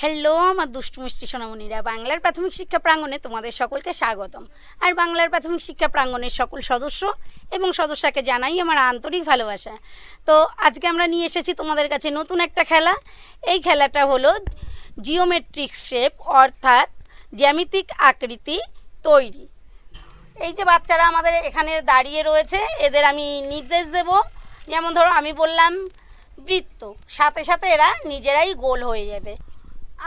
Hello আমার দুষ্টু মিষ্টি সোনামণিরা, বাংলার প্রাথমিক শিক্ষা প্রাঙ্গণে তোমাদের সকলকে স্বাগতম। আর বাংলার প্রাথমিক শিক্ষা প্রাঙ্গণের সকল সদস্য এবং সদস্যকে জানাই আমার আন্তরিক ভালোবাসা। তো আজকে আমরা নিয়ে এসেছি তোমাদের কাছে নতুন একটা খেলা। এই খেলাটা হলো জিওমেট্রিক শেপ, অর্থাৎ জ্যামিতিক আকৃতি তৈরি। এই যে বাচ্চারা আমাদের এখানে দাঁড়িয়ে রয়েছে, এদের আমি নির্দেশ দেব। যেমন ধরো আমি বললাম বৃত্ত, সাথে সাথে এরা নিজেরাই গোল হয়ে যাবে।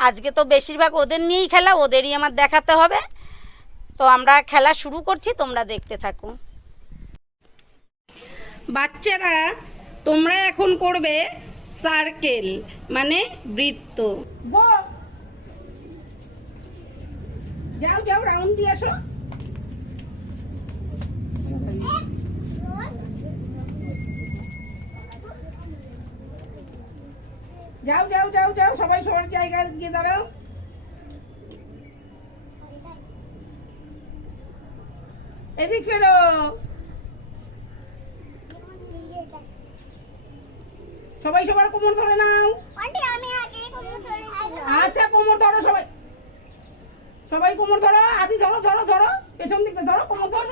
আজকে তো বেশিরভাগ ওদের নিয়েই খেলা, ওদেরই আমার দেখাতে হবে। তো আমরা খেলা শুরু করছি, তোমরা দেখতে থাকো। বাচ্চারা তোমরা এখন করবে সার্কেল, মানে বৃত্ত। যাও যাও, রাউন্ড দিয়ে আসো। যাও যাও যাও যাও, সবাই সবার জায়গায় গিয়ে দাঁড়াও। এদিক ফেরো। সবাই সবার কোমর ধরে নাও। আচ্ছা কোমর ধরো, সবাই সবাই কোমর ধরো। আদি ধরো ধরো ধরো, পেছন দিকটা ধরো, কোমর ধরো,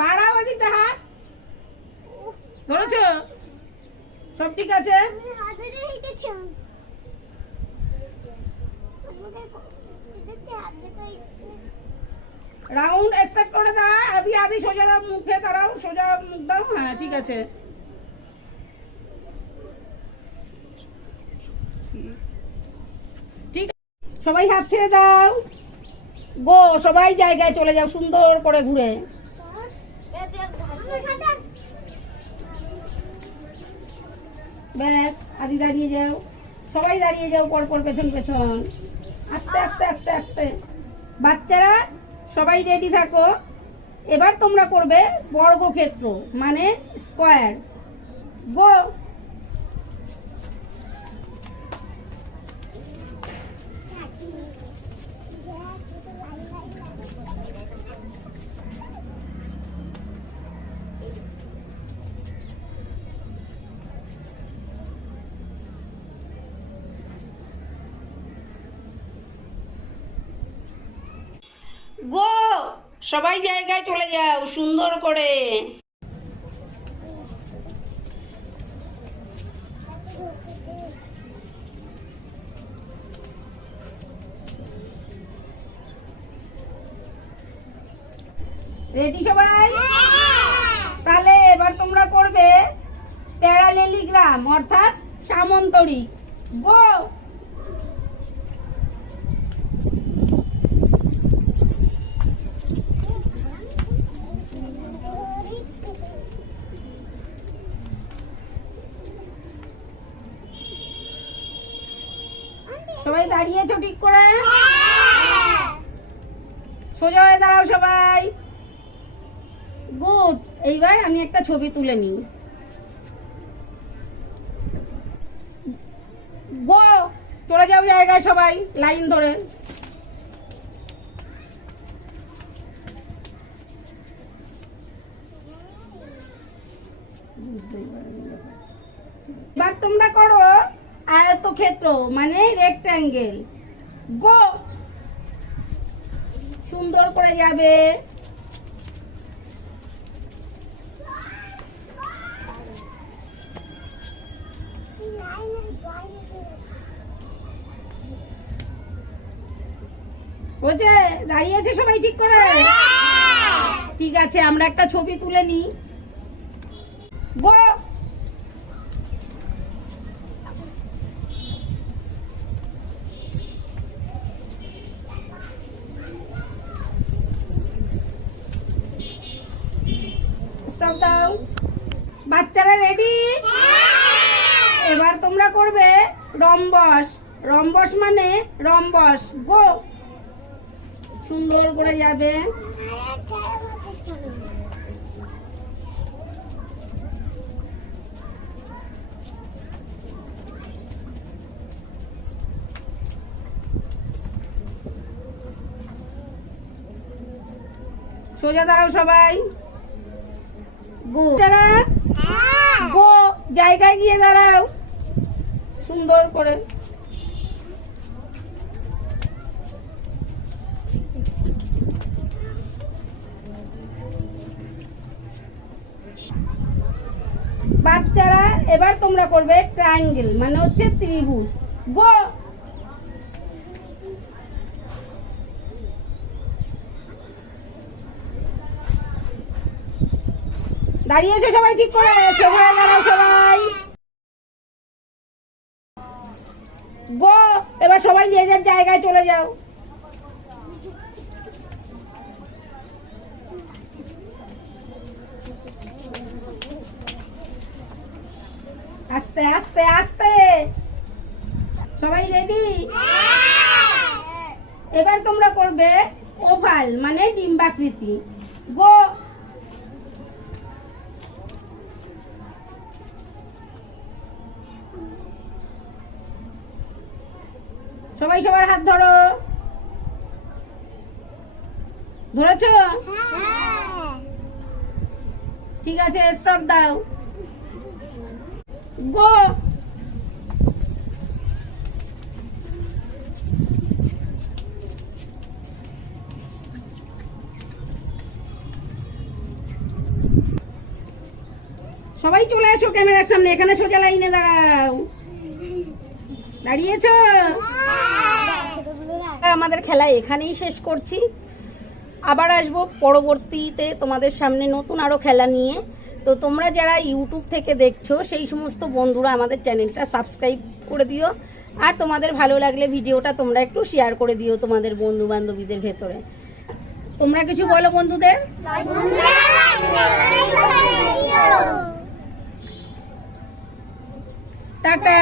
বাড়াও এদিকটা হাত। ধরেছো? সব ঠিক আছে? রাউন্ড স্টার্ট করে দাও। আদি আদি সোজা মুখে দাঁড়াও, সোজা মুখ দাও। হ্যাঁ ঠিক আছে। ঠিক আছে, সবাই হাত ছেড়ে দাও। গো, সবাই জায়গায় চলে যাও সুন্দর করে ঘুরে। ব্যাস, আদি দাঁড়িয়ে যাও, সবাই দাঁড়িয়ে যাও পরপর, পেছন পেছন, আস্তে আস্তে আস্তে আস্তে। বাচ্চারা সবাই রেডি থাকো। এবার তোমরা করবে বর্গক্ষেত্র, মানে স্কোয়ার। গো। গো, সবাই জায়গায় চলে যাও সুন্দর করে। রেডি সবাই? তাহলে এবার তোমরা করবে প্যারালেলিগ্রাম, অর্থাৎ সামান্তরিক। গো। সবাই দাঁড়িয়েছো ঠিক করে? সোজা হয়ে দাঁড়াও সবাই। গুড। এইবার আমি একটা ছবি তুলে নিই। গো, চলে যাও জায়গায় সবাই লাইন ধরে। এবার তোমরা করো আয়তক্ষেত্র, মানে রেক্ট্যাঙ্গেল। গো, সুন্দর করে যাবে। বুঝে দাঁড়িয়েছে সবাই ঠিক করে? ঠিক আছে, আমরা একটা ছবি তুলে নিই। গো। স্টপ দাও। বাচ্চারা রেডি? এবার তোমরা করবে রম্বস। রম্বস মানে রম্বস। গো, সুন্দর করে যাবে। সোজা দাঁড়াও সবাই। গো। গো, জায়গায় গিয়ে দাঁড়াও সুন্দর করে। বাচ্চারা এবার তোমরা করবে ট্রায়াঙ্গেল মানে হচ্ছে ত্রিভুজ। গো। দাঁড়িয়েছো সবাই ঠিক করে? সবাই দাঁড়াও সবাই। গো। এবার সবাই যে যার জায়গায় চলে যাও। আস্তে আস্তে আস্তে। সবাই রেডি? এবার তোমরা করবে ওভাল মানে ডিম্বাকৃতি। গো। সবাই সবার হাত ধরো। ধরেছো? ঠিক আছে, স্টপ দাও। গো। সবাই চলে আসো ক্যামেরার সামনে, এখানে সোজা লাইনে দাঁড়াও। দাঁড়িয়েছো? আমাদের খেলা এখানেই শেষ করছি। আবার আসবো পরবর্তীতে তোমাদের সামনে নতুন আরো খেলা নিয়ে। তো তোমরা যারা ইউটিউব থেকে দেখছো সেই সমস্ত বন্ধুরা আমাদের চ্যানেলটা সাবস্ক্রাইব করে দিও। আর তোমাদের ভালো লাগলে ভিডিওটা তোমরা একটু শেয়ার করে দিও তোমাদের বন্ধু বান্ধবীদের ভেতরে। তোমরা কিছু বলো বন্ধুদের। টাটা।